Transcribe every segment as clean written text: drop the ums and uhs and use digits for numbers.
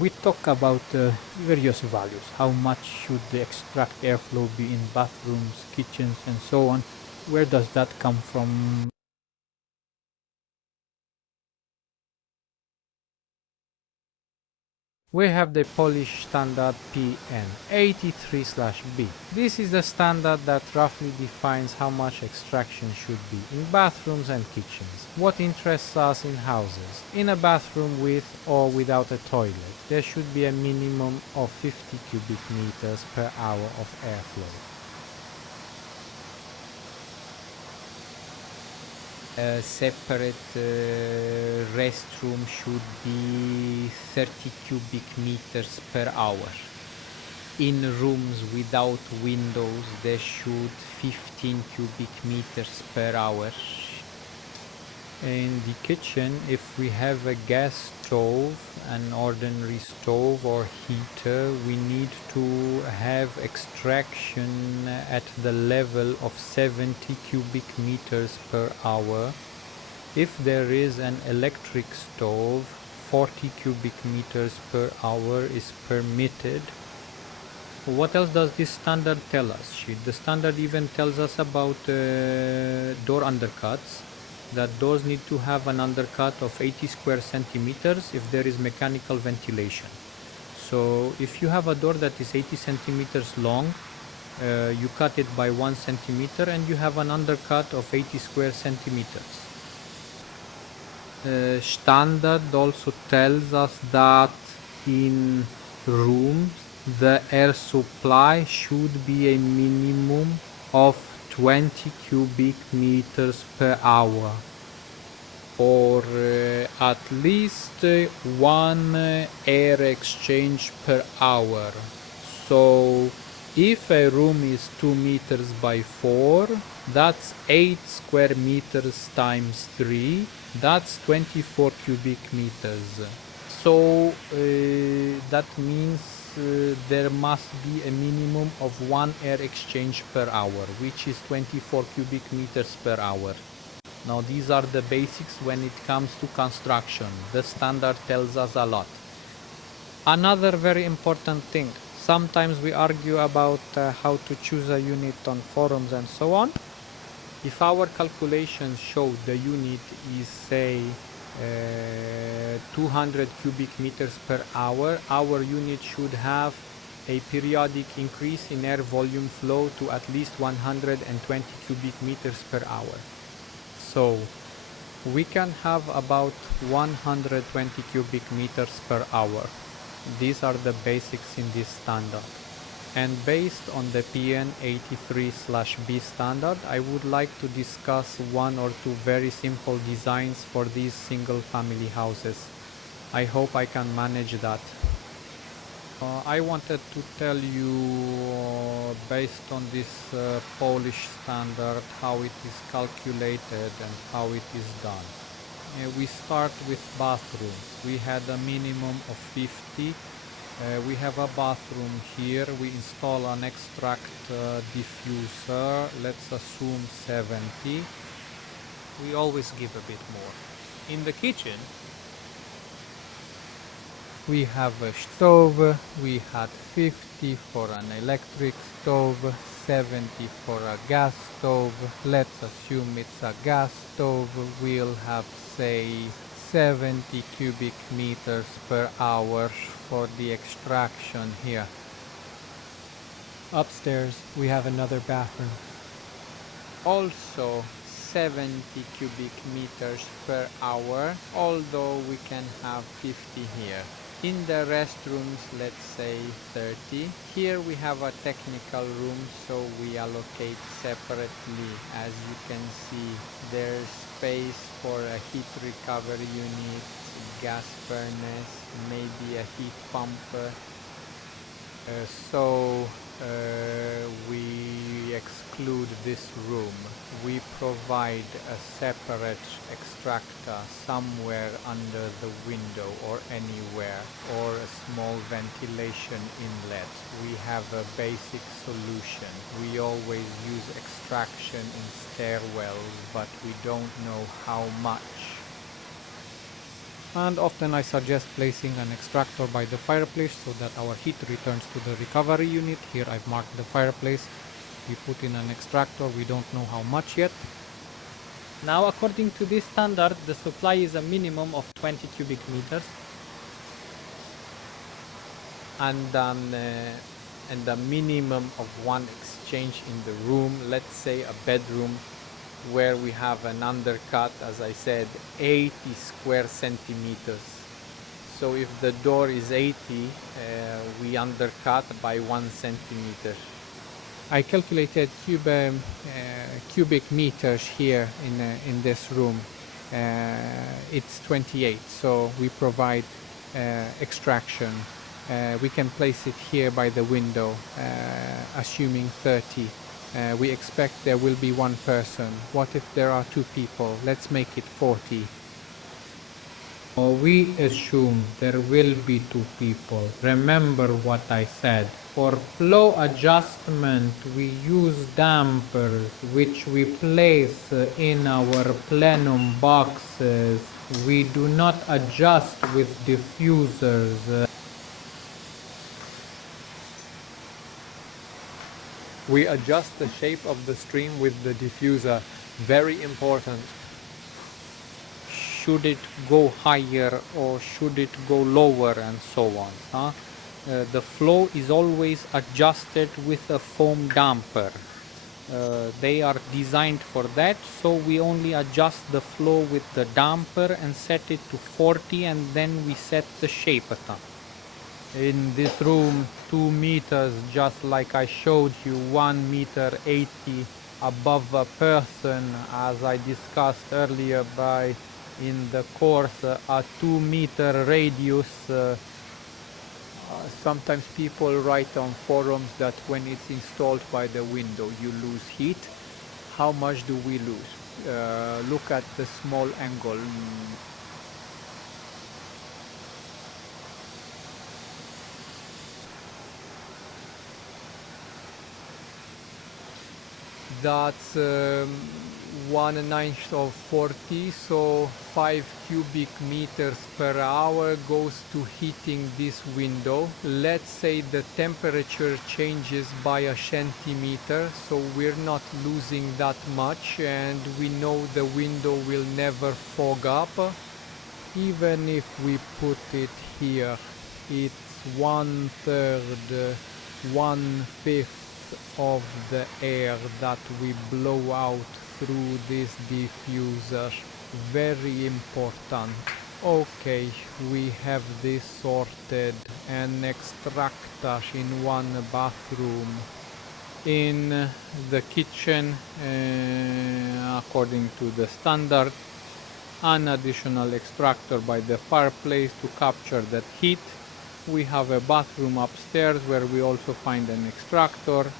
We talk about various values. How much should the extract airflow be in bathrooms, kitchens, and so on? Where does that come from? We have the Polish standard PN-83/B. This is the standard that roughly defines how much extraction should be in bathrooms and kitchens. What interests us in houses? In a bathroom with or without a toilet, there should be a minimum of 50 cubic meters per hour of airflow. A separate restroom should be 30 cubic meters per hour. In rooms without windows, there should 15 cubic meters per hour. In the kitchen, if we have a gas stove, an ordinary stove or heater, we need to have extraction at the level of 70 cubic meters per hour. If there is an electric stove, 40 cubic meters per hour is permitted. What else does this standard tell us? The standard even tells us about door undercuts, that doors need to have an undercut of 80 square centimeters if there is mechanical ventilation. So if you have a door that is 80 centimeters long, you cut it by 1 centimeter and you have an undercut of 80 square centimeters. Standard also tells us that in rooms the air supply should be a minimum of 20 cubic meters per hour, or at least one air exchange per hour. So if a room is 2 meters by 4, that's 8 square meters times 3, that's 24 cubic meters. So that means there must be a minimum of one air exchange per hour, which is 24 cubic meters per hour. Now these are the basics when it comes to construction. The standard tells us a lot. Another very important thing, sometimes we argue about how to choose a unit on forums and so on. If our calculations show the unit is, say, 200 cubic meters per hour, our unit should have a periodic increase in air volume flow to at least 120 cubic meters per hour. So we can have about 120 cubic meters per hour. These are the basics in this standard. And based on the PN-83/B standard, I would like to discuss one or two very simple designs for these single family houses. I hope I can manage that. I wanted to tell you, based on this Polish standard, how it is calculated and how it is done. We start with bathrooms. We had a minimum of 50. We have a bathroom here. We install an extract diffuser. Let's assume 70. We always give a bit more. In the kitchen, we have a stove. We had 50 for an electric stove, 70 for a gas stove. Let's assume it's a gas stove. We'll have, say, 70 cubic meters per hour for the extraction here. Upstairs, we have another bathroom. Also 70 cubic meters per hour, although we can have 50 here. In the restrooms, let's say 30. Here we have a technical room, so we allocate separately. As you can see, there's space for a heat recovery unit, gas furnace, maybe a heat pump. We exclude this room. We provide a separate extractor somewhere under the window or anywhere, or a small ventilation inlet. We have a basic solution. We always use extraction in stairwells, but we don't know how much. And often I suggest placing an extractor by the fireplace so that our heat returns to the recovery unit. Here I've marked the fireplace. We put in an extractor, we don't know how much yet. Now according to this standard, the supply is a minimum of 20 cubic meters. And a minimum of one exchange in the room, let's say a bedroom where we have an undercut, as I said, 80 square centimeters. So if the door is 80, we undercut by 1 centimeter. I calculated cubic meters here in this room. It's 28, so we provide extraction. We can place it here by the window, assuming 30. We expect there will be one person. What if there are two people? Let's make it 40. We assume there will be two people. Remember what I said. For flow adjustment, we use dampers, which we place in our plenum boxes. We do not adjust with diffusers. We adjust the shape of the stream with the diffuser. Very important. Should it go higher or should it go lower, and so on. The flow is always adjusted with a foam damper. They are designed for that, so we only adjust the flow with the damper and set it to 40, and then we set the shape at that. In this room, 2 meters, just like I showed you, 1 meter 80 above a person, as I discussed earlier in the course, a 2 meter radius. Sometimes people write on forums that when it's installed by the window you lose heat. How much do we lose? Look at the small angle. That's 1/9 of 40, so 5 cubic meters per hour goes to heating this window. Let's say the temperature changes by a centimeter, so we're not losing that much, and we know the window will never fog up. Even if we put it here, it's 1/3, 1/5 of the air that we blow out through this diffuser. Very important. Okay, we have this sorted. An extractor in one bathroom. In the kitchen, according to the standard, an additional extractor by the fireplace to capture that heat. We have a bathroom upstairs where we also find an extractor.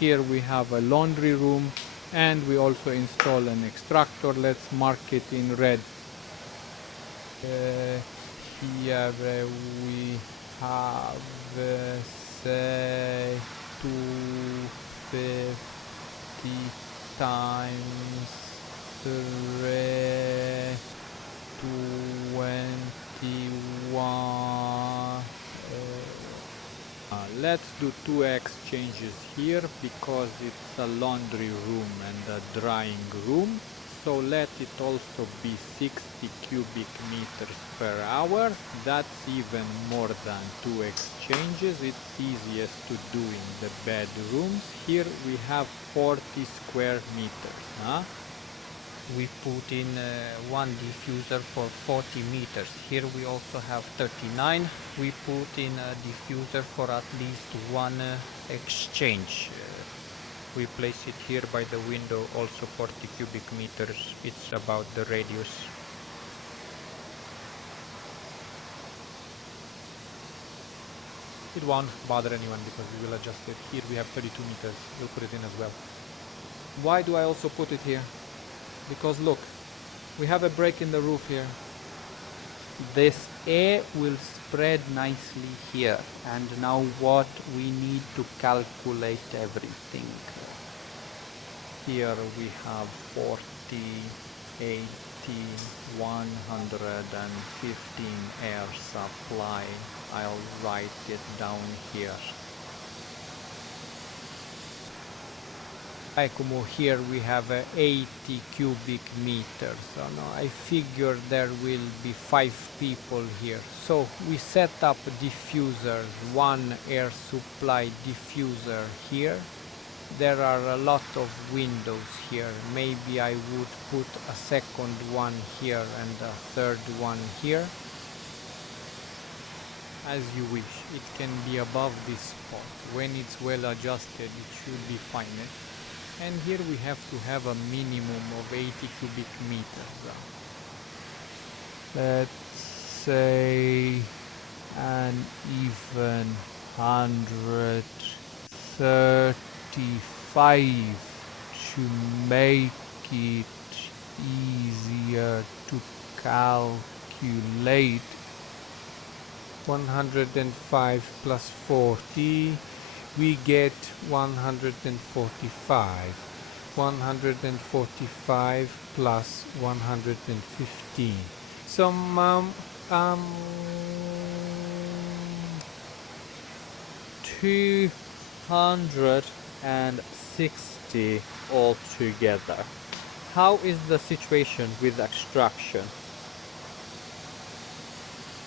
Here we have a laundry room, and we also install an extractor. Let's mark it in red. Here we have say 250 times 3, 21. Let's do 2 exchanges here because it's a laundry room and a drying room. So let it also be 60 cubic meters per hour. That's even more than 2 exchanges. It's easiest to do in the bedrooms. Here we have 40 square meters. We put in one diffuser for 40 meters. Here we also have 39. We put in a diffuser for at least one exchange. We place it here by the window, also 40 cubic meters. It's about the radius. It won't bother anyone because we will adjust it. Here we have 32 meters. We'll put it in as well. Why do I also put it here? Because look, we have a break in the roof here. This air will spread nicely here, and now what we need to calculate everything. Here we have 48 115 air supply. I'll write it down here. Here we have 80 cubic meters. So now I figure there will be 5 people here. So we set up diffusers, one air supply diffuser here. There are a lot of windows here. Maybe I would put a second one here and a third one here. As you wish. It can be above this spot. When it's well adjusted, it should be fine. And here we have to have a minimum of 80 cubic meters. Let's say an even 135 to make it easier to calculate. 105 plus 40, we get 145. 145 plus 115. So 260 altogether. How is the situation with extraction?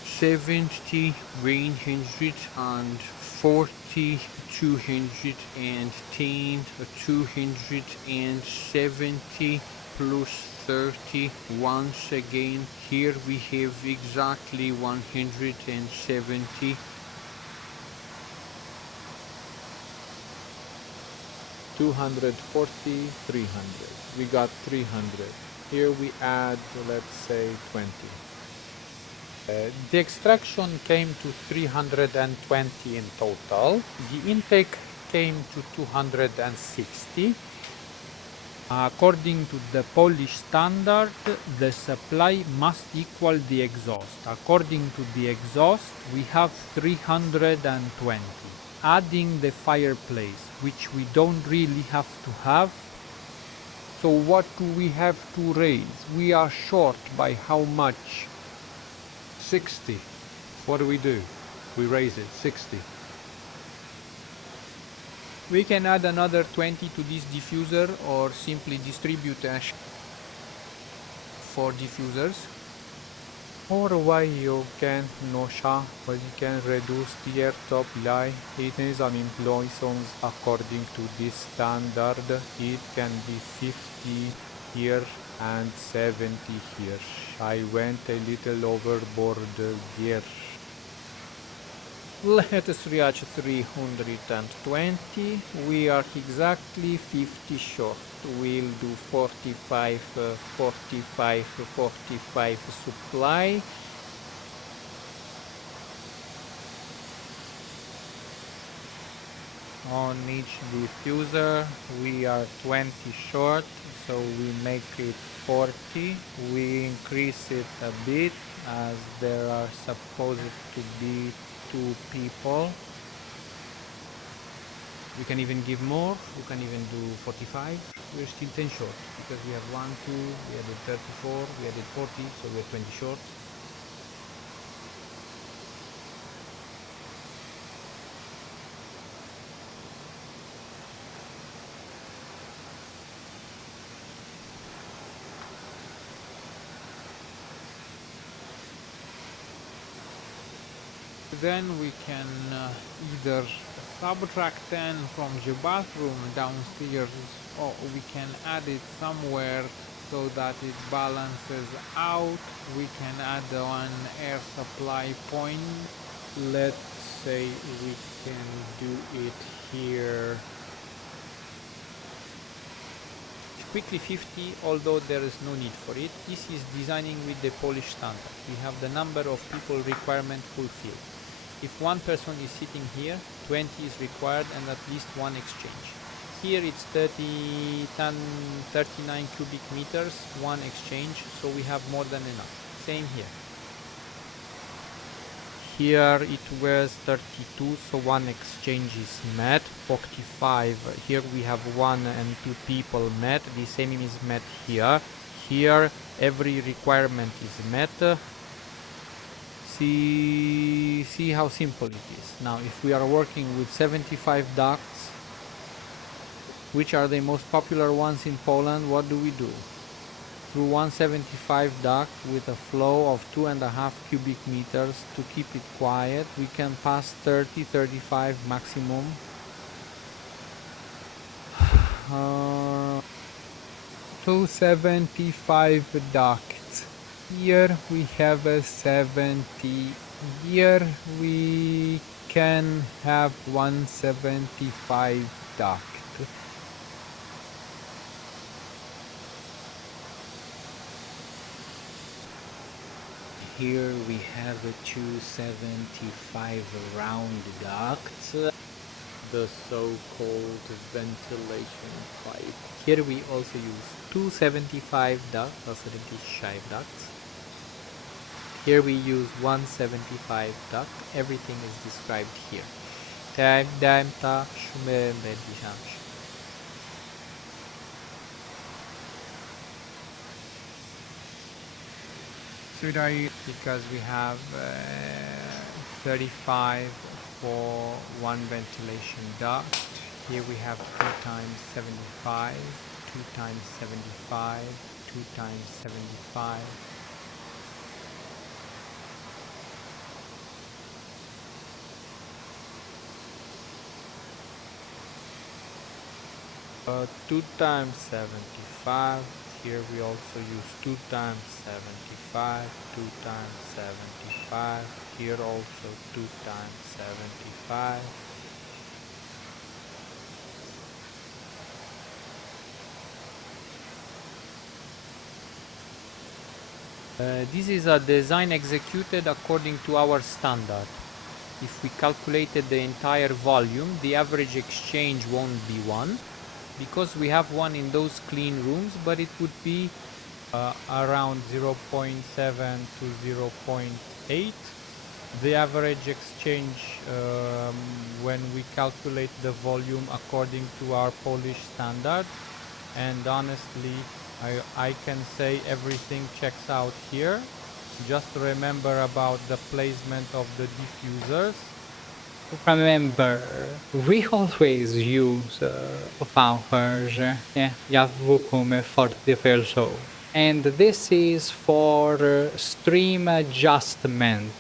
70, 140, 210, 270 plus 30. Once again, here we have exactly 170. $240, 300. We got 300. Here we add, let's say, 20. The extraction came to 320 in total. The intake came to 260. According to the Polish standard, the supply must equal the exhaust. According to the exhaust, we have 320. Adding the fireplace, which we don't really have to have. So what do we have to raise? We are short by how much? 60. What do? We raise it, 60. We can add another 20 to this diffuser or simply distribute for diffusers. Or why you can noșa, but you can reduce the air top lie. It is an employee songs according to this standard. It can be 50 here and 70 here. I went a little overboard here. Let us reach 320. We are exactly 50 short. We'll do 45, 45, 45 supply. On each diffuser we are 20 short, so we make it 40. We increase it a bit as there are supposed to be 2 people. We can even give more. We can even do 45. We're still 10 short because we have 1, 2, we added 34, we added 40, so we're 20 short. Then we can either subtract 10 from the bathroom downstairs, or we can add it somewhere so that it balances out. We can add one air supply point. Let's say we can do it here. Quickly 50, although there is no need for it. This is designing with the Polish standard. We have the number of people requirement fulfilled. If one person is sitting here, 20 is required and at least one exchange. Here it's 39 cubic meters, one exchange, so we have more than enough. Same here. Here it was 32, so one exchange is met. 45, here we have 1 and 2 people met. The same is met here. Here every requirement is met. See how simple it is. Now if we are working with 75 ducts, which are the most popular ones in Poland, what do? Through 175 duct with a flow of 2.5 cubic meters to keep it quiet, we can pass 30-35 maximum. 275 ducts. Here we have a 70. Here we can have 175 duct. Here we have a 275 round ducts, the so-called ventilation pipe. Here we also use 275 ducts or 75 ducts. Here we use 175 duct. Everything is described here. Should I? Because we have 35 for one ventilation duct. Here we have 2 times 75, 2 times 75, 2 times 75. Two times 75. Here we also use 2 times 75, 2 times 75. Here also 2 times 75. This is a design executed according to our standard. If we calculated the entire volume, the average exchange won't be 1, because we have one in those clean rooms, but it would be around 0.7 to 0.8. The average exchange when we calculate the volume according to our Polish standard, and honestly I can say everything checks out here. Just remember about the placement of the diffusers. Remember, we always use vouchers, Yavvukum for differential. And this is for stream adjustment.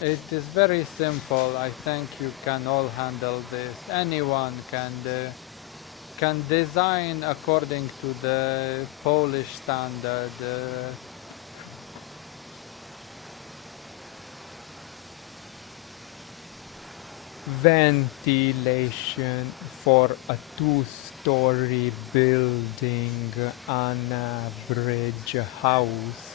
It is very simple. I think you can all handle this. Anyone can design according to the Polish standard. Ventilation for a 2-story building, an average house.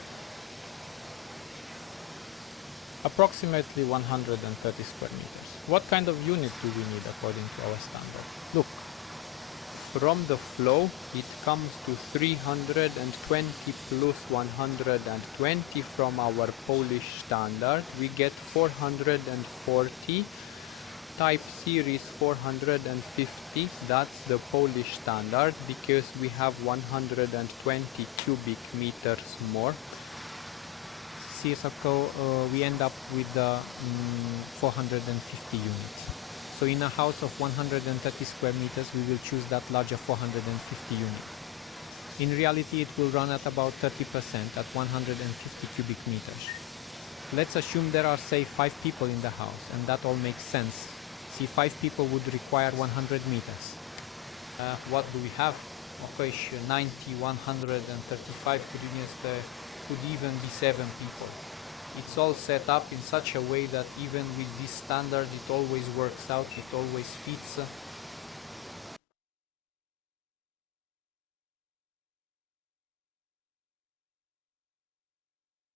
Approximately 130 square meters. What kind of unit do we need according to our standard? Look, from the flow it comes to 320 plus 120 from our Polish standard. We get 440. Type series 450, that's the Polish standard, because we have 120 cubic meters more. So we end up with 450 units. So in a house of 130 square meters, we will choose that larger 450 unit. In reality, it will run at about 30% at 150 cubic meters. Let's assume there are, say, 5 people in the house, and that all makes sense. See, 5 people would require 100 meters. What do we have? 90, 135 could even be 7 people. It's all set up in such a way that even with this standard it always works out, it always fits.